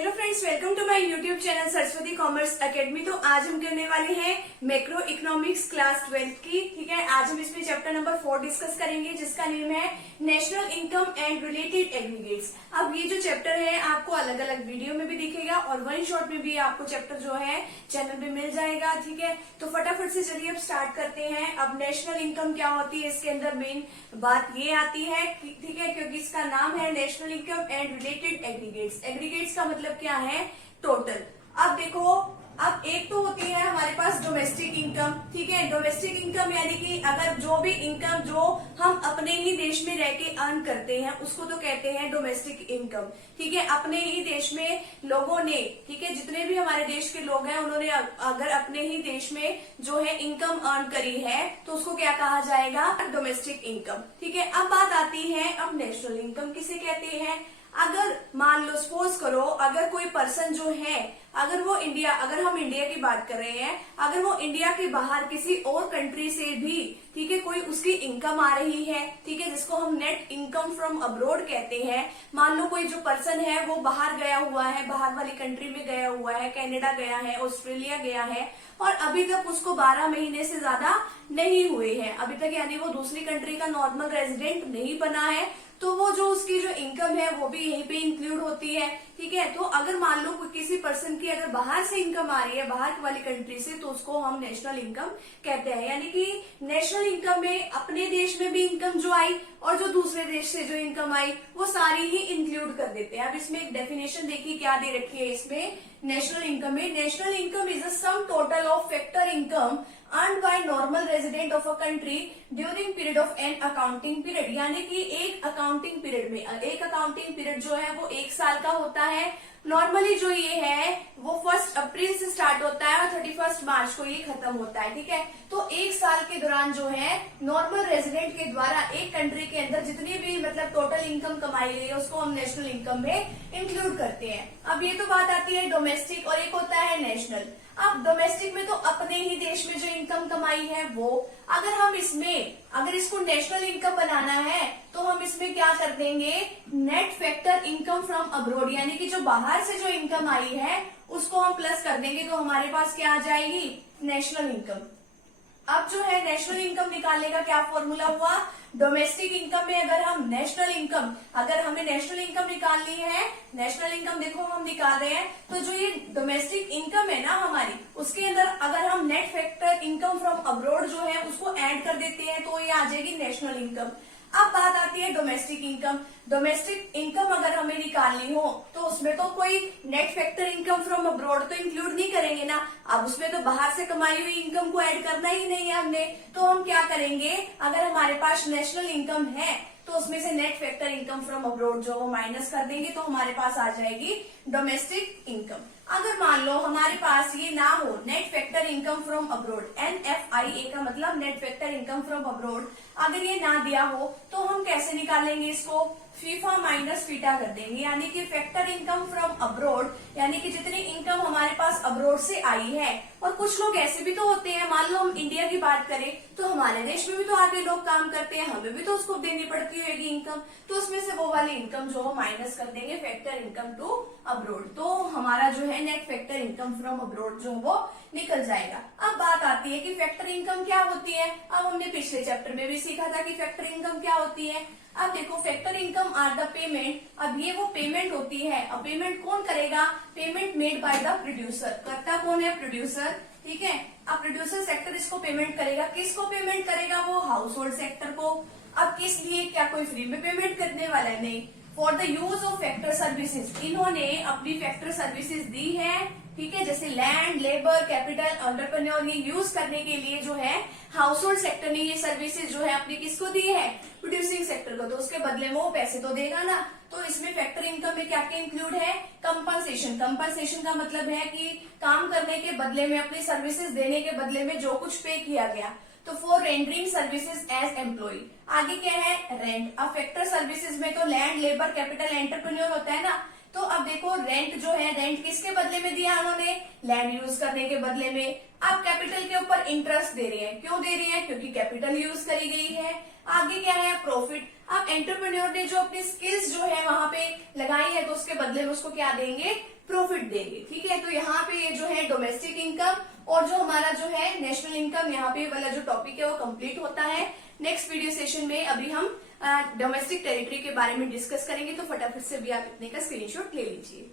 Hello friends, welcome to my YouTube channel Saraswati commerce academy. तो आज हम करने वाले हैं मैक्रो इकोनॉमिक्स क्लास 12 की। ठीक है, आज हम इसमें चैप्टर नंबर 4 डिस्कस करेंगे जिसका नेम है national income and related aggregates. अब ये जो चैप्टर है आपको अलग अलग वीडियो में भी दिखेगा और वन शॉट में भी आपको चैप्टर जो है चैनल पे मिल जाएगा। ठीक है, तो फटाफट से चलिए अब स्टार्ट करते हैं। अब नेशनल इनकम क्या होती है, इसके अंदर मेन बात ये आती है, ठीक है, क्योंकि इसका नाम है national income and related aggregates. Aggregates का मतलब क्या है, टोटल। अब देखो, अब एक तो होती है हमारे पास डोमेस्टिक इनकम। ठीक है, डोमेस्टिक इनकम यानी कि अगर जो भी इनकम जो हम अपने ही देश में रह के अर्न करते हैं उसको तो कहते हैं डोमेस्टिक इनकम। ठीक है, अपने ही देश में लोगों ने, ठीक है, जितने भी हमारे देश के लोग हैं उन्होंने अगर अपने ही देश में जो है इनकम अर्न करी है तो उसको क्या कहा जाएगा, डोमेस्टिक इनकम। ठीक है, अब बात आती है अब नेशनल इनकम किसे कहते हैं। अगर मान लो सपोज करो, अगर कोई पर्सन जो है, अगर वो इंडिया, अगर हम इंडिया की बात कर रहे हैं, अगर वो इंडिया के बाहर किसी और कंट्री से भी, ठीक है, कोई उसकी इनकम आ रही है, ठीक है, जिसको हम नेट इनकम फ्रॉम अब्रोड कहते हैं। मान लो कोई जो पर्सन है वो बाहर गया हुआ है, बाहर वाली कंट्री में गया हुआ है, कनाडा गया है, ऑस्ट्रेलिया गया है और अभी तक उसको 12 महीने से ज्यादा नहीं हुए हैं अभी तक, यानी वो दूसरी कंट्री का नॉर्मल रेजिडेंट नहीं बना है, तो वो जो उसकी जो इनकम है वो भी यहीं पे इंक्लूड होती है। ठीक है, तो अगर मान लो किसी पर्सन की अगर बाहर से इनकम आ रही है, बाहर वाली कंट्री से, तो उसको हम नेशनल इनकम कहते हैं। यानी कि नेशनल इनकम में अपने देश में भी इनकम जो आई और जो दूसरे देश से जो इनकम आई वो सारी ही इंक्लूड कर देते हैं। अब इसमें एक डेफिनेशन देखिए क्या दे रखी है इसमें नेशनल इनकम में। National income is a sum total of factor income earned by normal resident of a country during period of an accounting period। यानी कि एक अकाउंटिंग पीरियड में, एक अकाउंटिंग पीरियड जो है वो 1 साल का होता है। नॉर्मली जो ये है वो 1 अप्रैल से स्टार्ट होता है और 31 मार्च को ये खत्म होता है। ठीक है, तो 1 साल के दौरान जो है नॉर्मल रेजिडेंट के द्वारा एक कंट्री के अंदर जितनी भी मतलब टोटल इनकम कमाई गई है उसको हम नेशनल इनकम में इंक्लूड करते हैं। अब ये तो बात आती है डोमेस्टिक और एक होता है नेशनल। अब डोमेस्टिक में तो अपने ही देश में जो इनकम कमाई है वो, अगर हम इसमें, अगर इसको नेशनल इनकम बनाना है तो हम इसमें क्या कर देंगे, net factor income from abroad, यानी कि जो बाहर से जो इनकम आई है उसको हम प्लस कर देंगे तो हमारे पास क्या आ जाएगी, नेशनल इनकम। अब जो है नेशनल इनकम निकालने का क्या फॉर्मूला हुआ, डोमेस्टिक इनकम में अगर हम नेशनल इनकम, अगर हमें नेशनल इनकम निकालनी है, नेशनल इनकम देखो हम निकाल रहे हैं, तो जो ये डोमेस्टिक इनकम है ना हमारी, उसके अंदर अगर हम net factor income from abroad जो है उसको ऐड कर देते हैं तो ये आ जाएगी नेशनल इनकम। अब बात आती है डोमेस्टिक इनकम। डोमेस्टिक इनकम अगर हमें निकालनी हो तो उसमें तो कोई net factor income from abroad तो इंक्लूड नहीं करेंगे ना। अब उसमें तो बाहर से कमाई हुई इनकम को ऐड करना ही नहीं है हमने, तो हम क्या करेंगे, अगर हमारे पास नेशनल इनकम है तो उसमें से net factor income from abroad जो वो माइनस कर देंगे तो हमारे पास आ जाएगी डोमेस्टिक इनकम। अगर मान लो हमारे पास ये ना हो, net factor income from abroad, NFIA का मतलब net factor income from abroad, अगर ये ना दिया हो तो हम कैसे निकालेंगे इसको, फीफा माइनस फीटा कर देंगे। यानी कि फैक्टर इनकम फ्रॉम अब्रोड यानी कि जितनी इनकम हमारे पास अब्रोड से आई है, और कुछ लोग ऐसे भी तो होते हैं, मान लो हम इंडिया की बात करें तो हमारे देश में भी तो आगे लोग काम करते हैं, हमें भी तो उसको देनी पड़ती होगी इनकम, तो उसमें से वो वाली इनकम जो माइनस कर देंगे फैक्टर इनकम टू अब्रोड, तो हमारा जो है net factor income from abroad जो वो निकल जाएगा। अब बात आती है कि फैक्टर इनकम क्या होती है। अब हमने पिछले चैप्टर में भी सीखा था कि फैक्टर इनकम क्या होती है। अब देखो, factor income are the payment, अब ये वो पेमेंट होती है। अब पेमेंट कौन करेगा, payment made by the producer, करता कौन है, प्रोड्यूसर। ठीक है, अब प्रोड्यूसर सेक्टर इसको पेमेंट करेगा, किसको पेमेंट करेगा, वो हाउस होल्ड सेक्टर को। अब किस लिए, क्या कोई फ्री में पेमेंट करने वाला है, नहीं, for the use of factor services, इन्होंने अपनी फैक्टर सर्विसेज दी है। ठीक है, जैसे लैंड, लेबर, कैपिटल, एंटरप्रेन्योर, ये यूज करने के लिए जो है हाउस होल्ड सेक्टर ने ये सर्विसेज जो है अपनी किसको दी है, प्रोड्यूसिंग सेक्टर को, तो उसके बदले में वो पैसे तो देगा ना। तो इसमें फैक्टर इनकम में क्या क्या इंक्लूड है, कंपनसेशन। कंपनसेशन का मतलब है कि काम करने के बदले में, अपनी सर्विसेज देने के बदले में जो कुछ पे किया गया, तो for rendering services as employ. आगे क्या है, रेंट। अब फैक्टर सर्विसेज में तो लैंड, लेबर, कैपिटल, एंटरप्रेन्योर होता है ना, तो अब देखो रेंट जो है, रेंट किसके बदले में दिया उन्होंने, लैंड यूज करने के बदले में। अब कैपिटल के ऊपर इंटरेस्ट दे रहे हैं, क्यों दे रहे हैं, क्योंकि कैपिटल यूज करी गई है। आगे क्या है, प्रॉफिट। अब एंटरप्रेन्योर ने जो अपनी स्किल्स जो है वहां पे लगाई है, तो उसके बदले में उसको क्या देंगे, प्रॉफिट देंगे। ठीक है, तो यहाँ पे ये जो है डोमेस्टिक इनकम और जो हमारा जो है नेशनल इनकम, यहाँ पे वाला जो टॉपिक है वो कंप्लीट होता है। नेक्स्ट वीडियो सेशन में अभी हम डोमेस्टिक टेरिटरी के बारे में डिस्कस करेंगे, तो फटाफट से भी आप इतने का स्क्रीनशॉट ले लीजिए।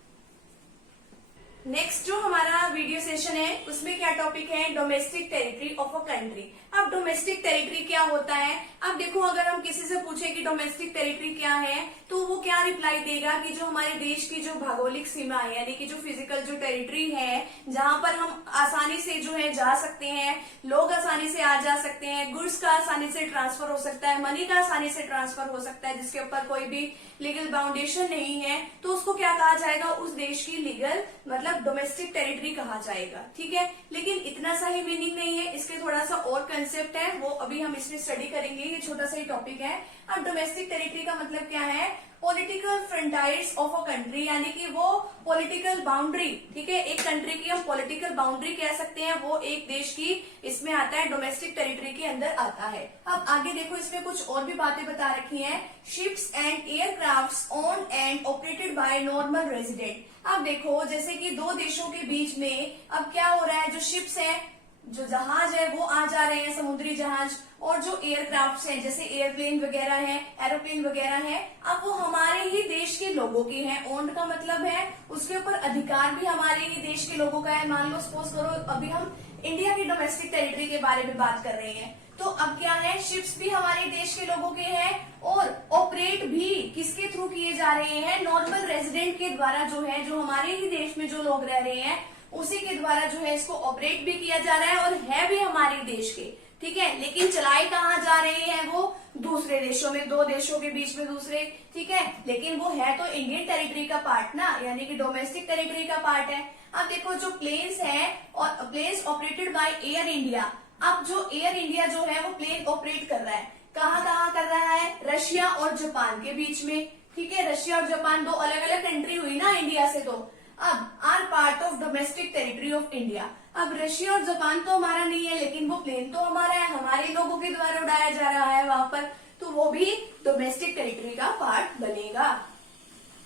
नेक्स्ट जो हमारा वीडियो सेशन है उसमें क्या टॉपिक है, domestic territory of a country. अब डोमेस्टिक टेरिटरी क्या होता है, अब देखो अगर हम किसी से पूछे कि डोमेस्टिक टेरिटरी क्या है, तो वो क्या रिप्लाई देगा कि जो हमारे देश की जो भौगोलिक सीमा है, यानी कि जो फिजिकल जो टेरिटरी है, जहां पर हम आसानी से जो है जा सकते हैं, लोग आसानी से आ जा सकते हैं, गुड्स का आसानी से ट्रांसफर हो सकता है, मनी का आसानी से ट्रांसफर हो सकता है, जिसके ऊपर कोई भी लीगल बाउंडेशन नहीं है, तो उसको क्या कहा जाएगा, उस देश की लीगल मतलब डोमेस्टिक टेरिटरी कहा जाएगा। ठीक है, लेकिन इतना सा ही मीनिंग नहीं है, इसके थोड़ा सा और कंसेप्ट है, वो अभी हम इसमें स्टडी करेंगे। ये छोटा सा ही टॉपिक है। अब डोमेस्टिक टेरिटरी का मतलब क्या है, political frontiers of a country, यानी कि वो पॉलिटिकल बाउंड्री। ठीक है, एक कंट्री की हम पॉलिटिकल बाउंड्री कह सकते हैं, वो एक देश की इसमें आता है, डोमेस्टिक टेरिटरी के अंदर आता है। अब आगे देखो, इसमें कुछ और भी बातें बता रखी हैं। Ships and aircrafts owned and operated by normal resident. अब देखो जैसे कि दो देशों के बीच में अब क्या हो रहा है, जो शिप्स है, जो जहाज है वो आ जा रहे हैं, समुद्री जहाज, और जो एयरक्राफ्ट्स हैं जैसे एयरप्लेन वगैरह है, एरोप्लेन वगैरह है, अब वो हमारे ही देश के लोगों के हैं। ओन्ड का मतलब है उसके ऊपर अधिकार भी हमारे ही देश के लोगों का है। मान लो सपोज करो अभी हम इंडिया की डोमेस्टिक टेरिटरी के बारे में बात कर रहे हैं, तो अब क्या है, शिप्स भी हमारे देश के लोगों के हैं और ऑपरेट भी किसके थ्रू किए जा रहे हैं, नॉर्मल रेजिडेंट के द्वारा, जो है जो हमारे ही देश में जो लोग रह रहे हैं उसी के द्वारा जो है इसको ऑपरेट भी किया जा रहा है और है भी हमारे देश के। ठीक है, लेकिन चलाए कहाँ जा रहे हैं, वो दूसरे देशों में, दो देशों के बीच में दूसरे। ठीक है, लेकिन वो है तो इंडियन टेरिटरी का पार्ट ना, यानी कि डोमेस्टिक टेरिटरी का पार्ट है। अब देखो जो प्लेन्स है और planes operated by Air India, अब जो एयर इंडिया जो है वो प्लेन ऑपरेट कर रहा है, कहाँ कहाँ कर रहा है, रशिया और जापान के बीच में। ठीक है, रशिया और जापान दो अलग अलग कंट्री हुई ना इंडिया से, तो अब are part of domestic territory of India. अब रशिया और जापान तो हमारा नहीं है, लेकिन वो प्लेन तो हमारा है, हमारे लोगों के द्वारा उड़ाया जा रहा है वहां पर, तो वो भी डोमेस्टिक टेरिटरी का पार्ट बनेगा।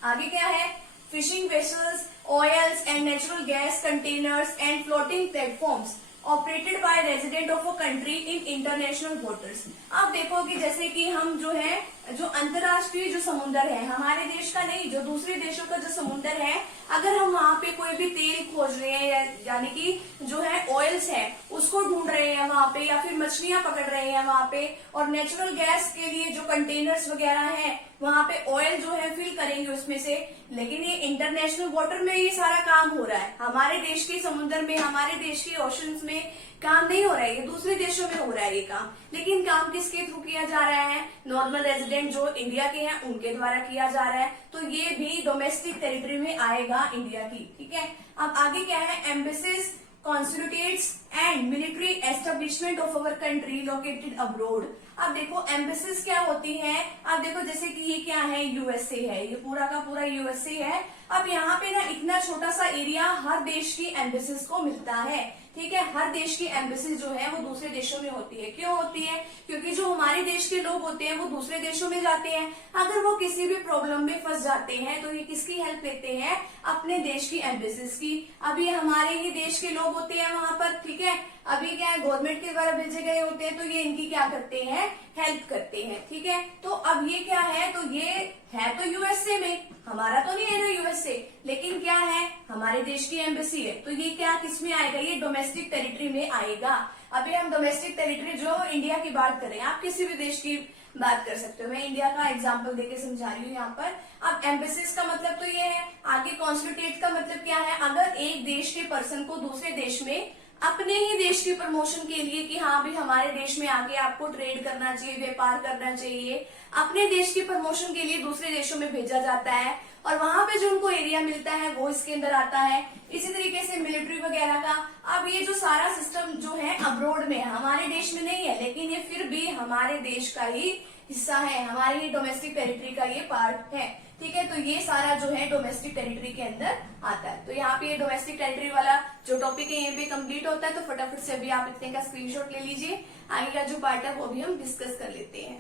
आगे क्या है, fishing vessels, oils and natural gas containers and floating platforms operated by resident of a country in international waters. आप देखो कि जैसे कि हम जो है, जो अंतर्राष्ट्रीय जो समुद्र है, हमारे देश का नहीं, जो दूसरे देशों का जो समुद्र है, अगर हम वहाँ पे कोई भी तेल खोज रहे हैं, यानी कि जो है ऑयल्स है उसको ढूंढ रहे हैं वहाँ पे, या फिर मछलियां पकड़ रहे हैं वहाँ पे, और नेचुरल गैस के लिए जो कंटेनर्स वगैरह है वहाँ पे ऑयल जो है फिल करेंगे उसमें से, लेकिन ये इंटरनेशनल वाटर में ये सारा काम हो रहा है, हमारे देश के समुद्र में, हमारे देश के ओशंस में काम नहीं हो रहा है, ये दूसरे देशों में हो रहा है ये काम। लेकिन काम किसके थ्रू किया जा रहा है, नॉर्मल रेजिडेंट जो इंडिया के हैं उनके द्वारा किया जा रहा है, तो ये भी डोमेस्टिक टेरिटरी में आएगा इंडिया की। ठीक है, अब आगे क्या है, embassies, consulates and military establishment of our country located abroad. अब देखो एम्बेसीज क्या होती है, अब देखो जैसे कि ये क्या है, यूएसए है, ये पूरा का पूरा यूएसए है। अब यहाँ पे ना इतना छोटा सा एरिया हर देश की एम्बेसीज को मिलता है। ठीक है, हर देश की एम्बेसी जो है वो दूसरे देशों में होती है। क्यों होती है, क्योंकि जो हमारे देश के लोग होते हैं वो दूसरे देशों में जाते हैं, अगर वो किसी भी प्रॉब्लम में फंस जाते हैं तो ये किसकी हेल्प लेते हैं, अपने देश की एम्बेसीज की। अभी हमारे ही देश के लोग होते हैं वहां पर। ठीक है, अभी क्या है, गवर्नमेंट के द्वारा भेजे गए होते हैं, तो ये इनकी क्या करते हैं, हेल्प करते हैं। ठीक है, तो अब ये क्या है, तो ये है तो यूएसए में, हमारा तो नहीं है ना यूएसए, लेकिन क्या है, हमारे देश की एम्बेसी है, तो ये क्या किस में आएगा, ये डोमेस्टिक टेरिटरी में आएगा। अभी हम डोमेस्टिक टेरिटरी जो इंडिया की बात करें, आप किसी भी देश की बात कर सकते हो, मैं इंडिया का एग्जांपल देके समझा रही हूँ यहाँ पर। अब एम्बेसीज का मतलब तो ये है, आगे कॉन्सुलेट का मतलब क्या है, अगर एक देश के पर्सन को दूसरे देश में अपने ही देश की प्रमोशन के लिए कि हाँ भी हमारे देश में आके आपको ट्रेड करना चाहिए, व्यापार करना चाहिए, अपने देश की प्रमोशन के लिए दूसरे देशों में भेजा जाता है, और वहां पे जो उनको एरिया मिलता है वो इसके अंदर आता है। इसी तरीके से मिलिट्री वगैरह का, अब ये जो सारा सिस्टम जो है अब्रोड में, हमारे देश में नहीं है, लेकिन ये फिर भी हमारे देश का ही हिस्सा है, हमारे डोमेस्टिक टेरिटरी का ये पार्ट है। ठीक है, तो ये सारा जो है डोमेस्टिक टेरिटरी के अंदर आता है। तो यहाँ पे ये डोमेस्टिक टेरिटरी वाला जो टॉपिक है ये भी कंप्लीट होता है। तो फटाफट से अभी आप इतने का स्क्रीनशॉट ले लीजिए, आगे का जो पार्ट है वो भी हम डिस्कस कर लेते हैं।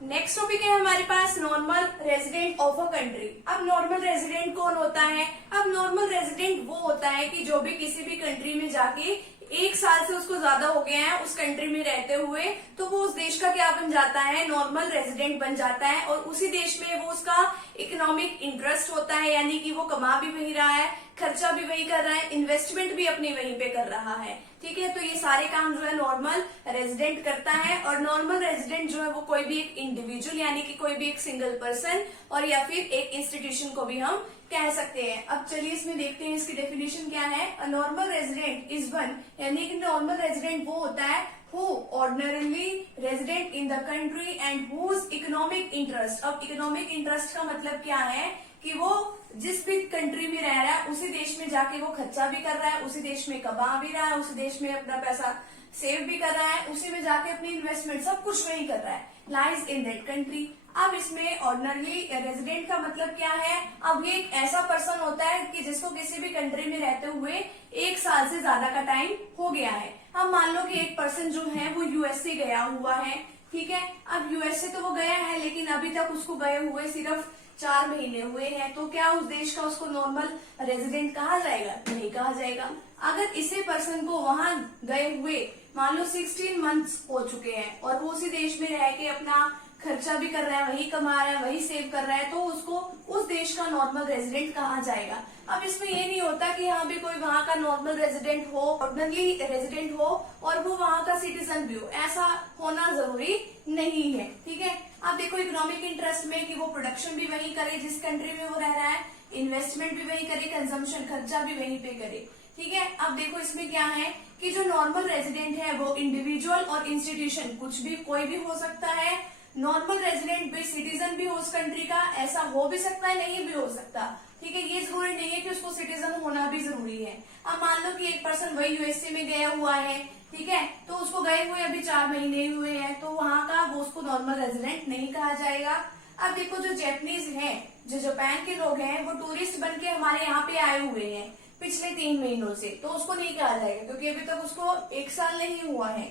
नेक्स्ट टॉपिक है हमारे पास normal resident of a country. अब नॉर्मल रेजिडेंट कौन होता है? अब नॉर्मल रेजिडेंट वो होता है कि जो भी किसी भी कंट्री में जाके 1 साल से उसको ज्यादा हो गया है उस कंट्री में रहते हुए, तो वो उस देश का क्या बन जाता है? नॉर्मल रेजिडेंट बन जाता है। और उसी देश में वो उसका इकोनॉमिक इंटरेस्ट होता है, यानी कि वो कमा भी वही रहा है, खर्चा भी वही कर रहा है, इन्वेस्टमेंट भी अपनी वहीं पे कर रहा है। ठीक है, तो ये सारे काम जो है नॉर्मल रेजिडेंट करता है। और नॉर्मल रेजिडेंट जो है वो कोई भी एक इंडिविजुअल यानी कि कोई भी एक सिंगल पर्सन और या फिर एक इंस्टीट्यूशन को भी हम कह सकते हैं। अब चलिए इसमें देखते हैं इसकी डेफिनेशन क्या है। A normal resident is one, यानी कि नॉर्मल रेजिडेंट वो होता है who ordinarily resident in the country and whose economic interest। अब इकोनॉमिक इंटरेस्ट का मतलब क्या है कि वो जिस भी कंट्री में रह रहा है उसी देश में जाके वो खर्चा भी कर रहा है, उसी देश में कमा भी रहा है, उसी देश में अपना पैसा सेव भी कर रहा है, उसी में जाके अपनी इन्वेस्टमेंट सब कुछ वही कर रहा है, लाइज इन दैट कंट्री। अब इसमें ऑर्डिनरली रेजिडेंट का मतलब क्या है? अब ये एक ऐसा पर्सन होता है कि जिसको किसी भी कंट्री में रहते हुए 1 साल से ज्यादा का टाइम हो गया है। अब मान लो कि एक पर्सन जो है वो यूएसए गया हुआ है। ठीक है, अब यूएसए तो वो गया है लेकिन अभी तक उसको गए हुए सिर्फ 4 महीने हुए हैं, तो क्या उस देश का उसको नॉर्मल रेजिडेंट कहा जाएगा? नहीं कहा जाएगा। अगर इसी पर्सन को वहां गए हुए मान लो 16 मंथ्स हो चुके हैं और वो उसी देश में रह के अपना खर्चा भी कर रहा है, वही कमा रहा है, वही सेव कर रहा है, तो उसको उस देश का नॉर्मल रेजिडेंट कहा जाएगा। अब इसमें ये नहीं होता कि यहाँ भी कोई वहाँ का नॉर्मल रेजिडेंट हो, ऑर्डिनरी रेजिडेंट हो और वो वहाँ का सिटीजन भी हो, ऐसा होना जरूरी नहीं है। ठीक है, अब देखो इकोनॉमिक इंटरेस्ट में कि वो प्रोडक्शन भी वही करे जिस कंट्री में वो रह रहा है, इन्वेस्टमेंट भी वही करे, कंजम्पशन खर्चा भी वहीं पे करे। ठीक है, अब देखो इसमें क्या है कि जो नॉर्मल रेजिडेंट है वो इंडिविजुअल और इंस्टीट्यूशन कुछ भी कोई भी हो सकता है। नॉर्मल रेजिडेंट भी सिटीजन भी हो उस कंट्री का, ऐसा हो भी सकता है, नहीं भी हो सकता। ठीक है, ये जरूरी नहीं है कि उसको सिटीजन होना भी जरूरी है। अब मान लो कि एक पर्सन वही यूएसए में गया हुआ है, ठीक है, तो उसको गए हुए अभी 4 महीने हुए हैं, तो वहां का वो उसको नॉर्मल रेजिडेंट नहीं कहा जाएगा। अब देखो जो जापानीज हैं, जो जापान के लोग हैं, वो टूरिस्ट बन के हमारे यहाँ पे आए हुए हैं पिछले 3 महीनों से, तो उसको नहीं कहा जाएगा क्योंकि अभी तक उसको 1 साल नहीं हुआ है।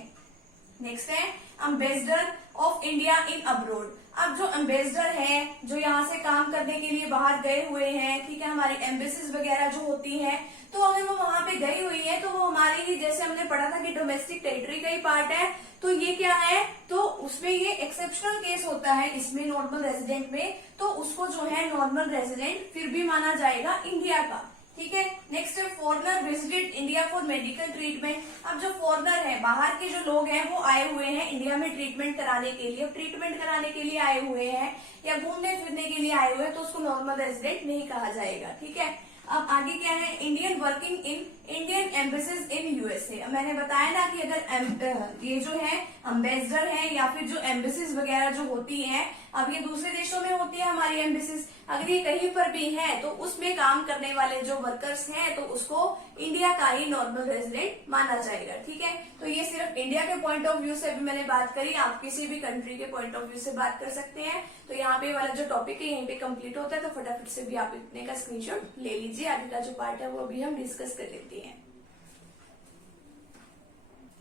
नेक्स्ट है ambassador of India in abroad. अब जो एम्बेसडर है, जो यहाँ से काम करने के लिए बाहर गए हुए हैं, ठीक है, हमारी एम्बेसीज वगैरह जो होती हैं, तो अगर वो वहां पे गई हुई है तो वो हमारी ही, जैसे हमने पढ़ा था कि डोमेस्टिक टेरिटरी का ही पार्ट है, तो ये क्या है, तो उसमें ये एक्सेप्शनल केस होता है इसमें नॉर्मल रेजिडेंट में, तो उसको जो है नॉर्मल रेजिडेंट फिर भी माना जाएगा इंडिया का। ठीक है, नेक्स्ट है foreigner visited India for medical treatment. अब जो फॉरनर है, बाहर के जो लोग हैं वो आए हुए हैं इंडिया में ट्रीटमेंट कराने के लिए, ट्रीटमेंट कराने के लिए आए हुए हैं या घूमने फिरने के लिए आए हुए हैं, तो उसको नॉर्मल रेजिडेंट नहीं कहा जाएगा। ठीक है, अब आगे क्या है, Indian working in Indian embassies in USA. मैंने बताया ना कि अगर ये जो है एम्बेसडर है या फिर जो एम्बेसीज वगैरह जो होती हैं, अब ये दूसरे देशों में होती है हमारी एम्बेसीज, अगर ये कहीं पर भी है तो उसमें काम करने वाले जो वर्कर्स हैं तो उसको इंडिया का ही नॉर्मल रेजिडेंट माना जाएगा। ठीक है, तो ये सिर्फ इंडिया के पॉइंट ऑफ व्यू से भी मैंने बात करी, आप किसी भी कंट्री के पॉइंट ऑफ व्यू से बात कर सकते हैं। तो यहाँ पे वाला जो टॉपिक है यहीं पे कंप्लीट होता है, तो फटाफट से भी आप इतने का स्क्रीनशॉट ले लीजिए, आगे का जो पार्ट है वो अभी हम डिस्कस कर लेते हैं।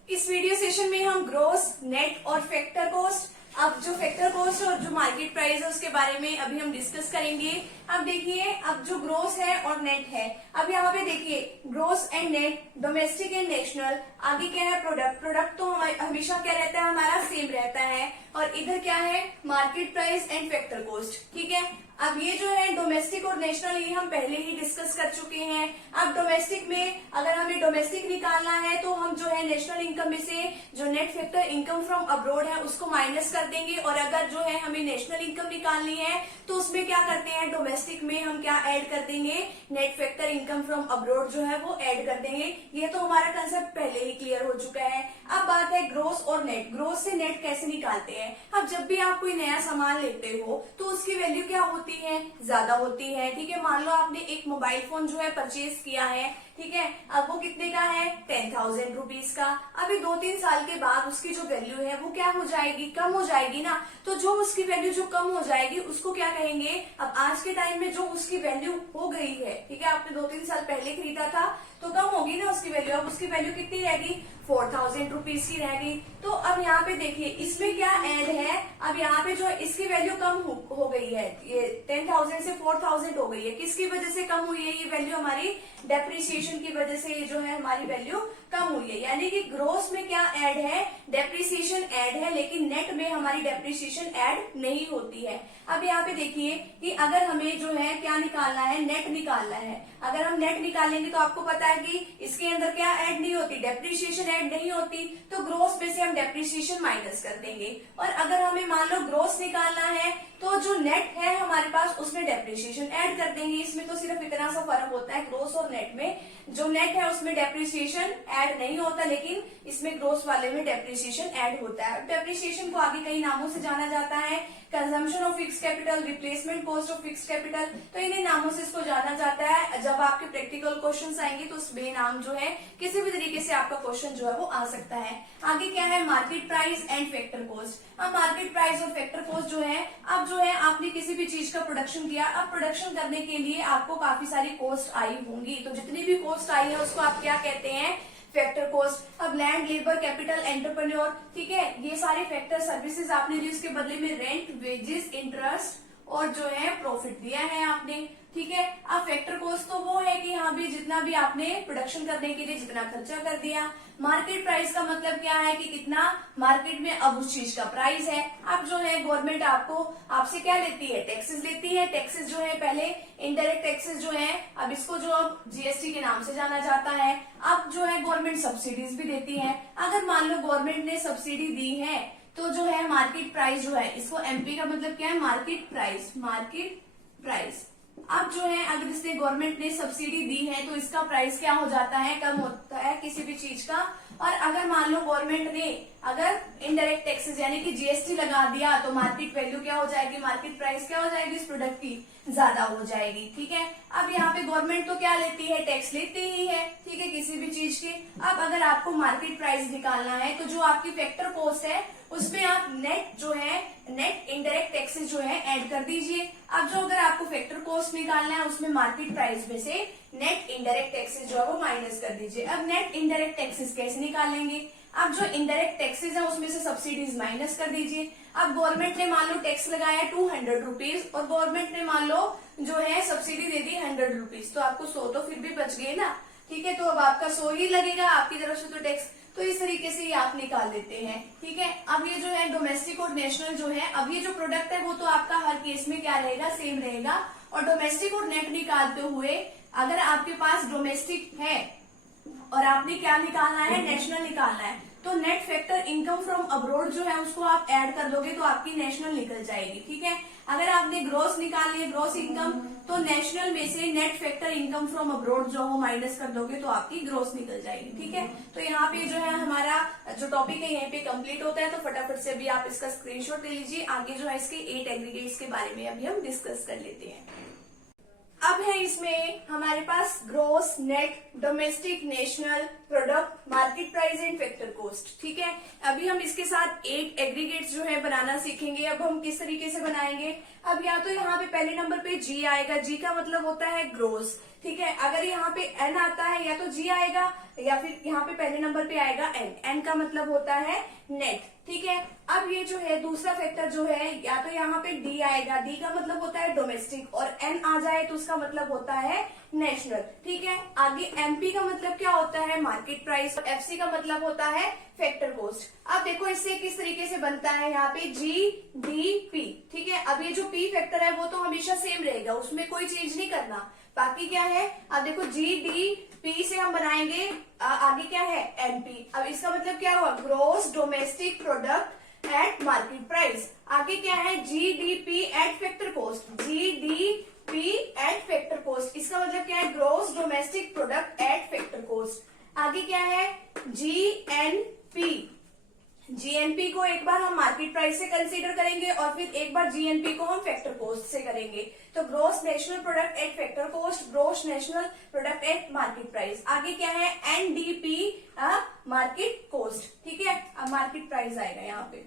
इस वीडियो सेशन में हम ग्रोस, नेट और फैक्टर कॉस्ट, अब जो फैक्टर कॉस्ट और जो मार्केट प्राइस है उसके बारे में अभी हम डिस्कस करेंगे। अब देखिए, अब जो ग्रोस है और नेट है, अब यहाँ पे देखिए gross and net, domestic and national, आगे क्या है प्रोडक्ट, प्रोडक्ट तो हमेशा क्या रहता है हमारा सेम रहता है, और इधर क्या है market price and factor cost. ठीक है, अब ये जो है डोमेस्टिक और नेशनल ये हम पहले ही डिस्कस कर चुके हैं। अब डोमेस्टिक में अगर हमें डोमेस्टिक निकालना है तो हम जो है नेशनल इनकम में से जो net factor income from abroad है उसको माइनस कर देंगे, और अगर जो है हमें नेशनल इनकम निकालनी है तो उसमें क्या करते हैं, डोमेस्टिक में हम क्या ऐड कर देंगे, net factor income from abroad जो है वो ऐड कर देंगे। ये तो हमारा कंसेप्ट पहले ही क्लियर हो चुका है। अब बात है ग्रोस और नेट। ग्रोस से नेट कैसे निकालते हैं? अब जब भी आप कोई नया सामान लेते हो तो उसकी वैल्यू क्या होती है, ज्यादा होती है। ठीक है, मान लो आपने एक मोबाइल फोन जो है परचेज किया है, ठीक है। अब वो कितने का है, 10,000 रुपीज का। अभी 2-3 साल के बाद उसकी जो वैल्यू है वो क्या हो जाएगी, कम हो जाएगी ना। तो जो उसकी वैल्यू जो कम हो जाएगी उसको क्या कहेंगे, अब आज के टाइम में जो उसकी वैल्यू हो गई है, ठीक है, आपने 2-3 साल पहले खरीदा था तो कम होगी ना उसकी वैल्यू। अब उसकी वैल्यू कितनी रहेगी, 4,000 रुपीज की रहेगी। तो अब यहाँ पे देखिए इसमें क्या ऐड है, अब यहाँ पे जो इसकी वैल्यू कम हो गई है, ये 10,000 से 4,000 हो गई है। किसकी वजह से कम हुई है ये वैल्यू, हमारी डेप्रिसिएशन की वजह से जो है हमारी वैल्यू कम हुई है। यानी कि ग्रोस में क्या ऐड है, डेप्रिसिएशन ऐड है, लेकिन नेट में हमारी डेप्रिसिएशन ऐड नहीं होती है। अब यहाँ पे देखिए कि अगर हमें जो है क्या निकालना है, नेट निकालना है। अगर हम नेट निकालेंगे तो आपको पता है कि इसके अंदर क्या ऐड नहीं होती, डेप्रिसिएशन ऐड नहीं होती, तो ग्रोस में से हम डेप्रिसिएशन माइनस कर देंगे। और अगर हमें मान लो ग्रोस निकालना है तो जो नेट है हमारे पास उसमें डेप्रिसिएशन ऐड कर देंगे। इसमें तो सिर्फ इतना सा फर्क होता है, ग्रोस और नेट में जो नेट है उसमें डेप्रिसिएशन ऐड नहीं होता, लेकिन इसमें ग्रोस वाले में डेप्रिसिएशन ऐड होता है। डेप्रिसिएशन को आगे कई नामों से जाना जाता है, consumption of fix capital, replacement cost of fix capital, तो इन्हीं नामों से इसको जाना जाता है। जब आपके प्रैक्टिकल क्वेश्चंस आएंगे तो उसमें नाम जो है किसी भी तरीके से आपका क्वेश्चन जो है वो आ सकता है। आगे क्या है, market price and factor cost. अब मार्केट प्राइस और फैक्टर कॉस्ट जो है, अब जो है आपने किसी भी चीज का प्रोडक्शन किया, अब प्रोडक्शन करने के लिए आपको काफी सारी कॉस्ट आई होंगी, तो जितनी भी कॉस्ट आई है उसको आप क्या कहते हैं, फैक्टर कॉस्ट। अब लैंड, लेबर, कैपिटल, एंटरप्रेन्योर, ठीक है, ये सारे फैक्टर, सर्विसेज आपने दी, उसके बदले में रेंट, वेजेस, इंटरेस्ट और जो है प्रॉफिट दिया है आपने, ठीक है। अब फैक्टर कॉस्ट तो वो है कि यहाँ भी जितना भी आपने प्रोडक्शन करने के लिए जितना खर्चा कर दिया। मार्केट प्राइस का मतलब क्या है कि कितना मार्केट में अब उस चीज का प्राइस है। अब जो है गवर्नमेंट आपसे क्या लेती है, टैक्सेस लेती है। टैक्सेस जो है पहले इनडायरेक्ट टैक्सेस जो है, अब इसको जो अब जीएसटी के नाम से जाना जाता है। अब जो है गवर्नमेंट सब्सिडीज भी देती है। अगर मान लो गवर्नमेंट ने सब्सिडी दी है तो जो है मार्केट प्राइस जो है, इसको एमपी का मतलब क्या है, मार्केट प्राइस, मार्केट प्राइस। अब जो है अगर इसने गवर्नमेंट ने सब्सिडी दी है तो इसका प्राइस क्या हो जाता है, कम होता है किसी भी चीज का। और अगर मान लो गवर्नमेंट ने अगर इनडायरेक्ट टैक्सेस यानी कि जीएसटी लगा दिया तो मार्केट वैल्यू क्या हो जाएगी, मार्केट प्राइस क्या हो जाएगी इस प्रोडक्ट की, ज्यादा हो जाएगी, ठीक है। अब यहाँ पे गवर्नमेंट तो क्या लेती है, टैक्स लेती ही है, ठीक है, किसी भी चीज के। अब अगर आपको मार्केट प्राइस निकालना है तो जो आपकी फैक्टर कॉस्ट है उसमें आप नेट जो है, नेट इनडायरेक्ट टैक्सेस जो है ऐड कर दीजिए। अब जो अगर आपको फैक्टर कॉस्ट निकालना है उसमें मार्केट प्राइस में से नेट इनडायरेक्ट टैक्सेस जो है वो माइनस कर दीजिए। अब नेट इनडायरेक्ट टैक्सेस कैसे निकालेंगे, अब जो इनडायरेक्ट टैक्सेस है उसमें से सब्सिडीज माइनस कर दीजिए। अब गवर्नमेंट ने मान लो टैक्स लगाया 200 रुपीज और गवर्नमेंट ने मान लो जो है सब्सिडी दे दी 100 रुपीज, तो आपको 100 तो फिर भी बच गए ना, ठीक है। तो अब आपका 100 ही लगेगा आपकी तरफ से तो टैक्स, तो इस तरीके से ये आप निकाल देते हैं, ठीक है। अब ये जो है डोमेस्टिक और नेशनल जो है, अब ये जो प्रोडक्ट है वो तो आपका हर केस में क्या रहेगा, सेम रहेगा। और डोमेस्टिक और नेट निकालते हुए अगर आपके पास डोमेस्टिक है और आपने क्या निकालना है, नेशनल निकालना है, तो net factor income from abroad जो है उसको आप ऐड कर दोगे तो आपकी नेशनल निकल जाएगी, ठीक है। अगर आपने ग्रोस निकालनी है, ग्रोस इनकम, तो नेशनल में से net factor income from abroad जो हो माइनस कर दोगे तो आपकी ग्रोस निकल जाएगी, ठीक है। तो यहाँ पे जो है हमारा जो टॉपिक है यहीं पे कंप्लीट होता है, तो फटाफट से अभी आप इसका स्क्रीनशॉट ले लीजिए। आगे जो है इसके 8 एग्रीगेट्स के बारे में अभी हम डिस्कस कर लेते हैं। अब है इसमें हमारे पास gross, net, domestic, national, product, market price and factor cost, ठीक है। अभी हम इसके साथ 8 एग्रीगेट्स जो है बनाना सीखेंगे। अब हम किस तरीके से बनाएंगे, अब या तो यहाँ पे पहले नंबर पे जी आएगा, जी का मतलब होता है ग्रोस, ठीक है। अगर यहाँ पे एन आता है या तो जी आएगा या फिर यहाँ पे पहले नंबर पे आएगा एन, एन का मतलब होता है नेट, ठीक है। अब ये जो है दूसरा फैक्टर जो है, या तो यहाँ पे डी आएगा, डी का मतलब होता है डोमेस्टिक, और एन आ जाए तो उसका मतलब होता है नेशनल, ठीक है। आगे एमपी का मतलब क्या होता है, मार्केट प्राइस, और एफसी का मतलब होता है फैक्टर कॉस्ट। अब देखो इससे किस तरीके से बनता है, यहाँ पे जी डी पी, ठीक है। अब ये जो पी फैक्टर है वो तो हमेशा सेम रहेगा, उसमें कोई चेंज नहीं करना। बाकी क्या है, अब देखो जी डी पी से हम बनाएंगे आगे क्या है, एनपी। अब इसका मतलब क्या हुआ, gross domestic product at market price. आगे क्या है, G D P at factor cost, G D P at factor cost, इसका मतलब क्या है, gross domestic product at factor cost. आगे क्या है, जी एन पी, जीएनपी को एक बार हम मार्केट प्राइस से कंसीडर करेंगे और फिर एक बार जीएनपी को हम फैक्टर कॉस्ट से करेंगे। तो gross national product at factor cost, gross national product at market price. आगे क्या है, एनडीपी मार्केट कॉस्ट, ठीक है। अब मार्केट प्राइस आएगा यहाँ पे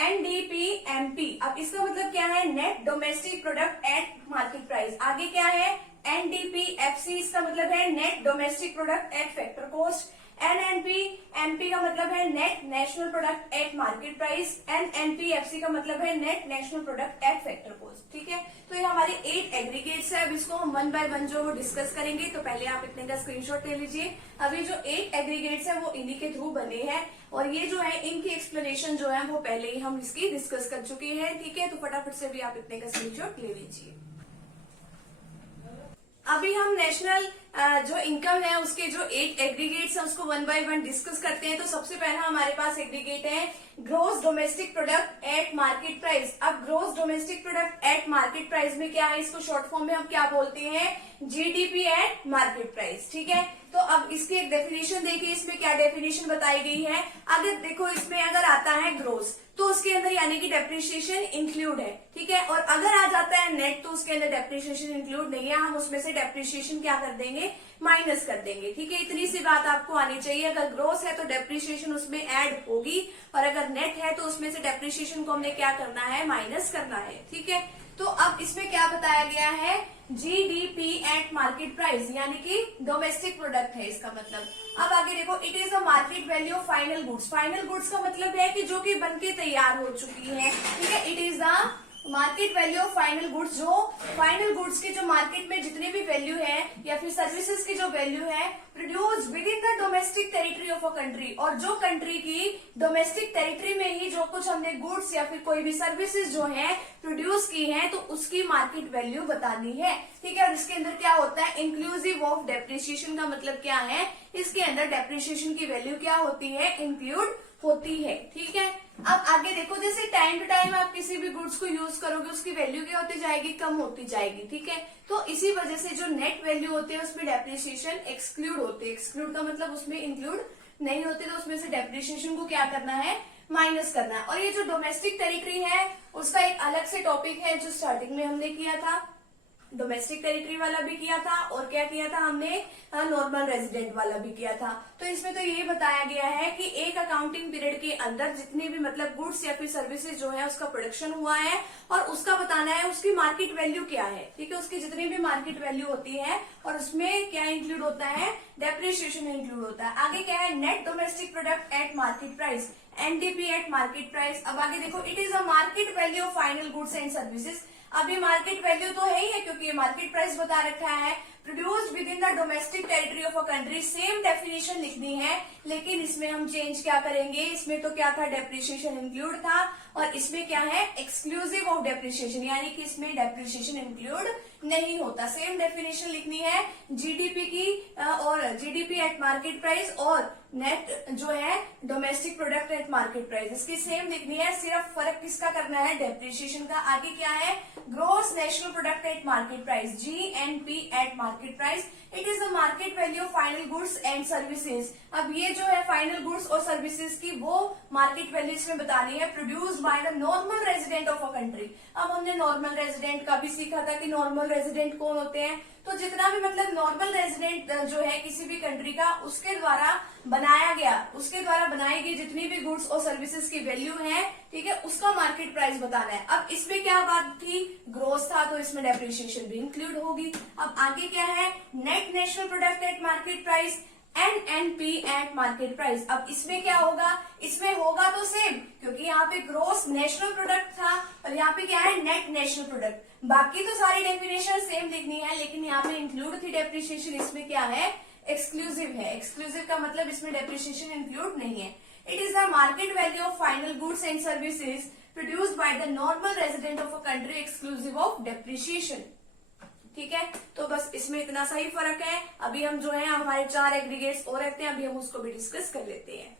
एनडीपीएमपी। अब इसका मतलब क्या है, net domestic product at market price. आगे क्या है, एनडीपीएफसी, इसका मतलब है net domestic product at factor cost. NNP MP का मतलब है net national product at market price. NNPFC का मतलब है net national product at factor cost, ठीक है। तो ये हमारे 8 एग्रीगेट्स है। अब इसको हम 1 बाय 1 जो वो डिस्कस करेंगे। तो पहले आप इतने का स्क्रीनशॉट ले लीजिए। अभी जो 8 एग्रीगेट्स है वो इन्हीं के थ्रू बने हैं और ये जो है इनकी एक्सप्लेनेशन जो है वो पहले ही हम इसकी डिस्कस कर चुके हैं, ठीक है। तो फटाफट से भी आप इतने का स्क्रीनशॉट ले लीजिए। अभी हम नेशनल जो इनकम है उसके जो 8 एग्रीगेट्स हैं उसको 1 बाय 1 डिस्कस करते हैं। तो सबसे पहला हमारे पास एग्रीगेट है gross domestic product at market price. अब gross domestic product at market price में क्या है, इसको शॉर्ट फॉर्म में हम क्या बोलते हैं, जीडीपी एट मार्केट प्राइस, ठीक है। तो अब इसकी एक डेफिनेशन देखिए, इसमें क्या डेफिनेशन बताई गई है। अगर देखो इसमें अगर आता है ग्रोस तो उसके अंदर यानी कि डेप्रिसिएशन इंक्लूड है, ठीक है। और अगर आ जाता है नेट तो उसके अंदर डेप्रिसिएशन इंक्लूड नहीं है, हम उसमें से डेप्रिसिएशन क्या कर देंगे, माइनस कर देंगे, ठीक है। इतनी सी बात आपको आनी चाहिए। अगर ग्रोस है तो डेप्रिसिएशन उसमें ऐड होगी और अगर नेट है तो उसमें से डेप्रिसिएशन को हमने क्या करना है, माइनस करना है, ठीक है। तो अब इसमें क्या बताया गया है, जीडीपी एट मार्केट प्राइस यानी कि डोमेस्टिक प्रोडक्ट है इसका मतलब। अब आगे देखो, it is the market value of final goods. Final goods का मतलब है कि जो कि बनके तैयार हो चुकी है, ठीक है। It is the market value of final goods, जो फाइनल गुड्स की जो मार्केट में जितनी भी वैल्यू है या फिर सर्विसेज की जो वैल्यू है produce with in the domestic territory of a country. और जो कंट्री की डोमेस्टिक टेरिटरी में ही जो कुछ हमने गुड्स या फिर कोई भी सर्विसेज जो है प्रोड्यूस की है तो उसकी मार्केट वैल्यू बतानी है, ठीक है। और इसके अंदर क्या होता है, इंक्लूसिव ऑफ डेप्रिसिएशन का मतलब क्या है, इसके अंदर डेप्रिसिएशन की वैल्यू क्या होती है, इंक्लूड होती है, ठीक है। अब आगे देखो, जैसे टाइम टू टाइम आप किसी भी गुड्स को यूज करोगे उसकी वैल्यू क्या होती जाएगी, कम होती जाएगी, ठीक है। तो इसी वजह से जो नेट वैल्यू होती है उसमें डेप्रिसिएशन एक्सक्लूड होती है। एक्सक्लूड का मतलब उसमें इंक्लूड नहीं होती, तो उसमें से डेप्रिसिएशन को क्या करना है, माइनस करना है। और ये जो डोमेस्टिक टेरिटरी है उसका एक अलग से टॉपिक है जो स्टार्टिंग में हमने किया था, डोमेस्टिक टेरिटरी वाला भी किया था और क्या किया था हमने, नॉर्मल रेजिडेंट वाला भी किया था। तो इसमें तो ये बताया गया है कि एक अकाउंटिंग पीरियड के अंदर जितने भी मतलब गुड्स या फिर सर्विसेज जो है उसका प्रोडक्शन हुआ है और उसका बताना है उसकी मार्केट वैल्यू क्या है, ठीक है। उसकी जितनी भी मार्केट वैल्यू होती है और उसमें क्या इंक्लूड होता है, डेप्रिसिएशन इंक्लूड होता है। आगे क्या है, net domestic product at market price, NDP at market price. अब आगे देखो, it is a market value of final goods and services. अब ये मार्केट वैल्यू तो है ही है क्योंकि ये मार्केट प्राइस बता रखा है। Produced with in the domestic territory of a country, same definition लिखनी है लेकिन इसमें हम चेंज क्या करेंगे, इसमें तो क्या था, डेप्रिसिएशन इंक्लूड था और इसमें क्या है, एक्सक्लूसिव ऑफ डेप्रिसिएशन, यानी कि इसमें डेप्रिसिएशन इंक्लूड नहीं होता। सेम डेफिनेशन लिखनी है जीडीपी की और जीडीपी एट मार्केट प्राइस और नेट जो है domestic product at market price, इसकी सेम लिखनी है। सिर्फ फर्क किसका करना है, डेप्रिसिएशन का। आगे क्या है, gross national product at market price, GNP at market price. It is the market value of final goods and services. अब ये जो है फाइनल गुड्स और सर्विसेज की वो मार्केट वैल्यू इसमें बतानी है, produced by the normal resident of a country. अब हमने नॉर्मल रेजिडेंट का भी सीखा था कि नॉर्मल रेजिडेंट कौन होते हैं, तो जितना भी मतलब नॉर्मल रेजिडेंट जो है किसी भी कंट्री का उसके द्वारा बनाया गया, उसके द्वारा बनाई गई जितनी भी गुड्स और सर्विसेज की वैल्यू है, ठीक है, उसका मार्केट प्राइस बताना है। अब इसमें क्या बात थी, ग्रोथ था तो इसमें डेप्रिसिएशन भी इंक्लूड होगी। अब आगे क्या है, net national product at market price, NNP eight market price. अब इसमें क्या होगा, इसमें होगा तो सेम क्योंकि यहाँ पे ग्रोस नेशनल प्रोडक्ट था और यहाँ पे क्या है, नेट नेशनल प्रोडक्ट। बाकी तो सारी डेफिनेशन सेम लिखनी है लेकिन यहाँ पे इंक्लूड थी डेप्रिसिएशन, इसमें क्या है, एक्सक्लूसिव है। एक्सक्लूसिव का मतलब इसमें डेप्रिसिएशन इंक्लूड नहीं है। It is the market value of final goods and services produced by the normal resident of a country exclusive of depreciation, ठीक है। तो बस इसमें इतना सा ही फर्क है। अभी हम जो है हमारे 4 एग्रीगेट्स और रहते हैं, अभी हम उसको भी डिस्कस कर लेते हैं।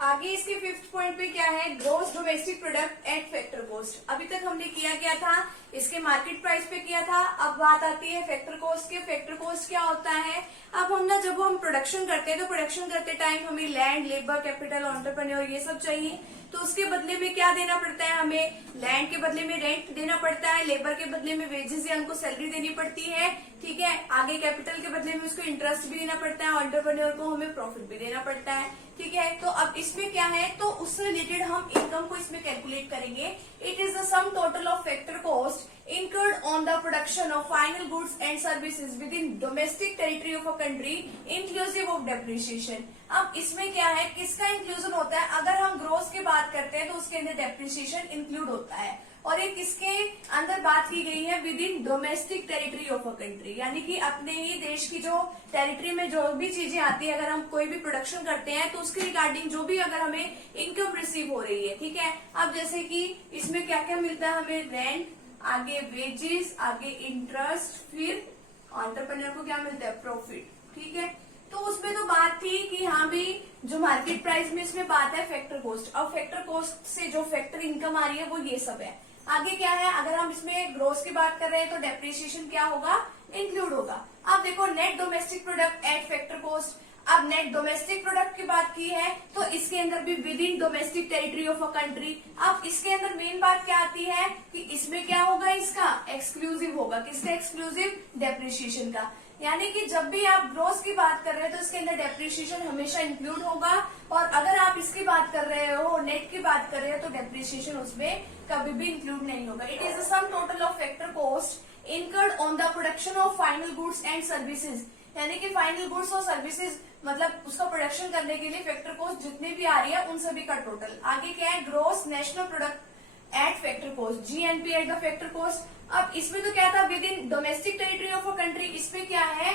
आगे इसके 5th पॉइंट पे क्या है, gross domestic product at factor cost. अभी तक हमने किया क्या था, इसके मार्केट प्राइस पे किया था। अब बात आती है फैक्टर कॉस्ट के। फैक्टर कॉस्ट क्या होता है? अब हम ना जब हम प्रोडक्शन करते हैं तो प्रोडक्शन करते टाइम हमें लैंड, लेबर, कैपिटल, एंटरप्रेन्योर ये सब चाहिए, तो उसके बदले में क्या देना पड़ता है हमें? लैंड के बदले में रेंट देना पड़ता है, लेबर के बदले में वेजेस या उनको सैलरी देनी पड़ती है, ठीक है। आगे कैपिटल के बदले में उसको इंटरेस्ट भी देना पड़ता है, एंटरप्रेन्योर को हमें प्रॉफिट भी देना पड़ता है, ठीक है। तो अब इसमें क्या है, तो उससे रिलेटेड हम इनकम को इसमें कैलकुलेट करेंगे। It is the sum total of factor cost incurred on the production of final goods and services within domestic territory of a country inclusive of depreciation। अब इसमें क्या है, किसका इंक्लूजन होता है? अगर हम ग्रोस की बात करते हैं तो उसके अंदर डेप्रिसिएशन इंक्लूड होता है, और एक किसके अंदर बात की गई है? With in domestic territory of a country, यानी कि अपने ही देश की जो टेरिटरी में जो भी चीजें आती है, अगर हम कोई भी प्रोडक्शन करते हैं तो उसके रिगार्डिंग जो भी अगर हमें इनकम रिसीव हो रही है, ठीक है। अब जैसे कि इसमें क्या क्या मिलता है हमें? रेंट, आगे वेजेस, आगे इंटरेस्ट, फिर एंटरप्रेन्योर को क्या मिलता है? प्रॉफिट, ठीक है। तो उसमें तो बात थी कि हाँ भी जो मार्केट प्राइस में इसमें बात है फैक्टर कॉस्ट। अब फैक्टर कॉस्ट से जो फैक्टर इनकम आ रही है वो ये सब है। आगे क्या है, अगर हम इसमें ग्रोस की बात कर रहे हैं तो डेप्रिसिएशन क्या होगा? इंक्लूड होगा। अब देखो net domestic product at factor cost. अब नेट डोमेस्टिक प्रोडक्ट की बात की है तो इसके अंदर भी with in domestic territory of a country. अब इसके अंदर मेन बात क्या आती है कि इसमें क्या होगा? इसका एक्सक्लूसिव होगा। किसका एक्सक्लूसिव? डेप्रिसिएशन का। यानी कि जब भी आप ग्रोस की बात कर रहे हैं तो इसके अंदर डेप्रिसिएशन हमेशा इंक्लूड होगा, और अगर आप इसकी बात कर रहे हो, नेट की बात कर रहे हो, तो डेप्रिसिएशन उसमें कभी भी इंक्लूड नहीं होगा। It is the sum total of factor cost incurred on the production of final goods and services, यानी कि फाइनल गुड्स और सर्विसेज मतलब उसका प्रोडक्शन करने के लिए फैक्टर कॉस्ट जितनी भी आ रही है उन सभी का टोटल। आगे क्या है? Gross national product at factor cost, GNP at the factor cost. अब इसमें तो क्या था? Within domestic territory of a country. इसमें क्या है?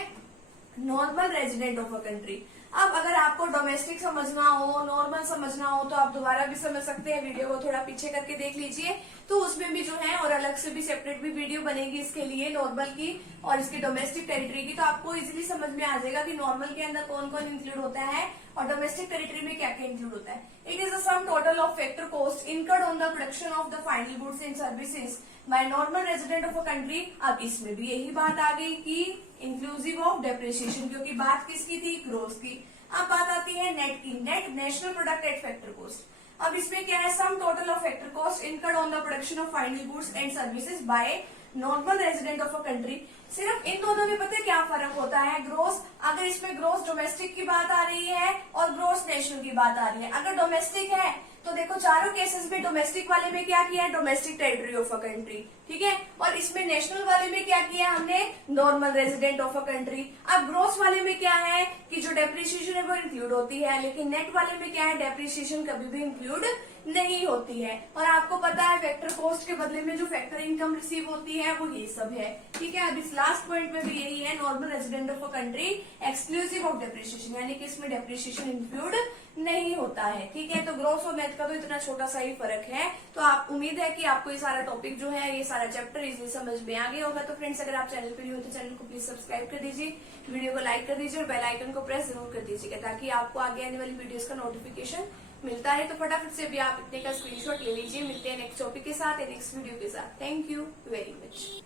Normal resident of a country. अब अगर आपको डोमेस्टिक समझना हो, नॉर्मल समझना हो, तो आप दोबारा भी समझ सकते हैं, वीडियो को थोड़ा पीछे करके देख लीजिए, तो उसमें भी जो है और अलग से भी सेपरेट भी वीडियो बनेगी इसके लिए, नॉर्मल की और इसकी डोमेस्टिक टेरिटरी की। तो आपको इजीली समझ में आ जाएगा कि नॉर्मल के अंदर कौन कौन इंक्लूड होता है और डोमेस्टिक टेरिटरी में क्या क्या इंक्लूड होता है। It is the sum total of factor cost incurred on the production of the final goods and services by normal resident of a country. अब इसमें भी यही बात आ गई कि इंक्लूसिव ऑफ डेप्रिसिएशन, क्योंकि बात किसकी थी? ग्रोस की। अब बात आती है नेट की। Net national product at factor cost. अब इसमें क्या है? Sum total of factor cost incurred on the production of final goods and services by normal resident of a country. सिर्फ इन दोनों में पता है क्या फर्क होता है? ग्रोस, अगर इसमें ग्रोस डोमेस्टिक की बात आ रही है और ग्रोस नेशनल की बात आ रही है। अगर डोमेस्टिक है तो देखो चारों केसेस में डोमेस्टिक वाले में क्या किया है? Domestic territory of a country, ठीक है। और इसमें नेशनल वाले में क्या किया हमने? Normal resident of a country. अब ग्रोस वाले में क्या है कि जो डेप्रिसिएशन है वो इंक्लूड होती है, लेकिन नेट वाले में क्या है? डेप्रिसिएशन कभी भी इंक्लूड नहीं होती है। और आपको पता है फैक्टर कॉस्ट के बदले में जो फैक्टर इनकम रिसीव होती है वो ये सब है, ठीक है। अब इस लास्ट पॉइंट में भी यही है, normal resident of a country exclusive of depreciation, यानी कि इसमें डेप्रिसिएशन इंक्लूड नहीं होता है, ठीक है। तो ग्रोस और नेट का तो इतना छोटा सा ही फर्क है। तो आप उम्मीद है कि आपको ये सारा टॉपिक जो है, ये सारा चैप्टर इजीली समझ में आ गया होगा। तो फ्रेंड्स, अगर आप चैनल पर न्यू हो तो चैनल को प्लीज सब्सक्राइब कर दीजिए, वीडियो को लाइक कर दीजिए और बेल आइकन को प्रेस जरूर कर दीजिएगा, ताकि आपको आगे आने वाली वीडियोस का नोटिफिकेशन मिलता है। तो फटाफट से भी आप इतने का स्क्रीनशॉट ले लीजिए। मिलते हैं नेक्स्ट टॉपिक के साथ या नेक्स्ट वीडियो के साथ। Thank you very much.